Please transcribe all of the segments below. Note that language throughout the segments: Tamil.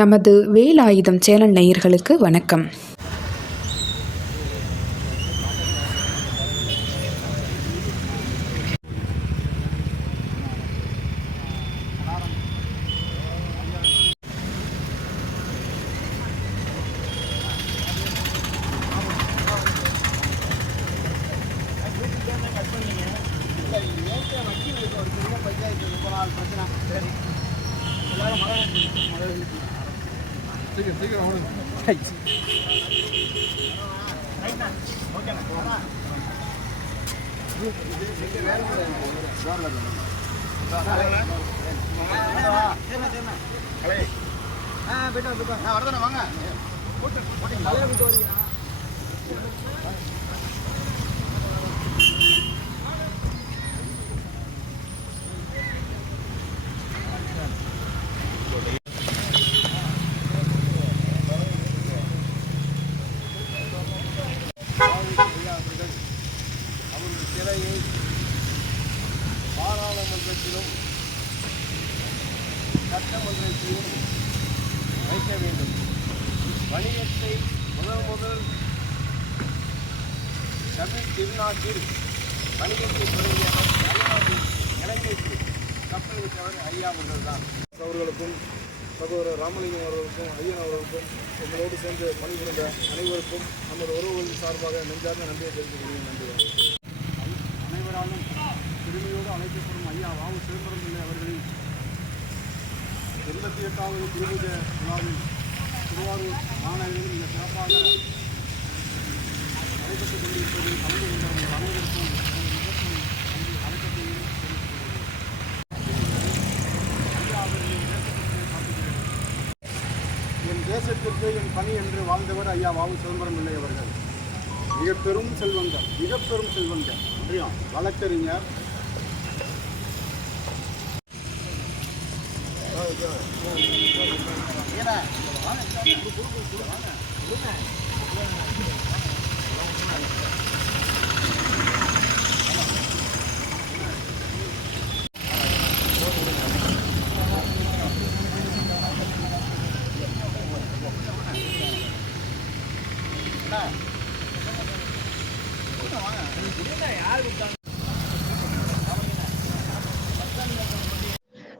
நமது வேலாயுதம் சேனல் நேயர்களுக்கு வணக்கம். அவருடைய சிலையை பாராளுமன்றத்திலும் சட்டமன்றத்திலும் வைக்க வேண்டும். வணிகத்தை முதல் தமிழ் திருநாட்டில் வணிகத்தை தொடங்கிய தமிழ்நாட்டில் இலங்கைக்கு கப்பல் விட்டவர் ஐயா அவர்கள் தான். அவர்களுக்கும் சகோதரர் ராமலிங்கம் அவர்களுக்கும் ஐயன் அவர்களுக்கும் எங்களோடு சேர்ந்து பணிபுரிந்த அனைவருக்கும் நமது உறவுகளின் சார்பாக நெஞ்சார்ந்த நன்றியை தெரிவிக்கிறேன். நன்றி. அனைவராலும் பெருமையோடு அழைக்கப்படும் ஐயா வாவு சிதம்பரம் பிள்ளை அவர்களின் 88வது திருபூஜ விழாவில் திருவாரூர் மாநகரில் மிக சிறப்பாக நடைபெற்றுக் கொண்டிருப்பதில் கலந்து கொண்ட அனைவருக்கும் அழைக்கப்பட்டு என் தேசத்திற்கு என் பணி என்று வாழ்ந்தவர் ஐயா வாவு சிதம்பரம் பிள்ளை அவர்கள். மிக பெரும் செல்வங்கள் முடியும் வழக்கறிஞர்,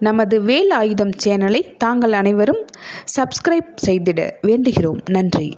நமது வேலாயுதம் சேனலை தாங்கள் அனைவரும் சப்ஸ்கிரைப் செய்திட வேண்டுகிறோம். நன்றி.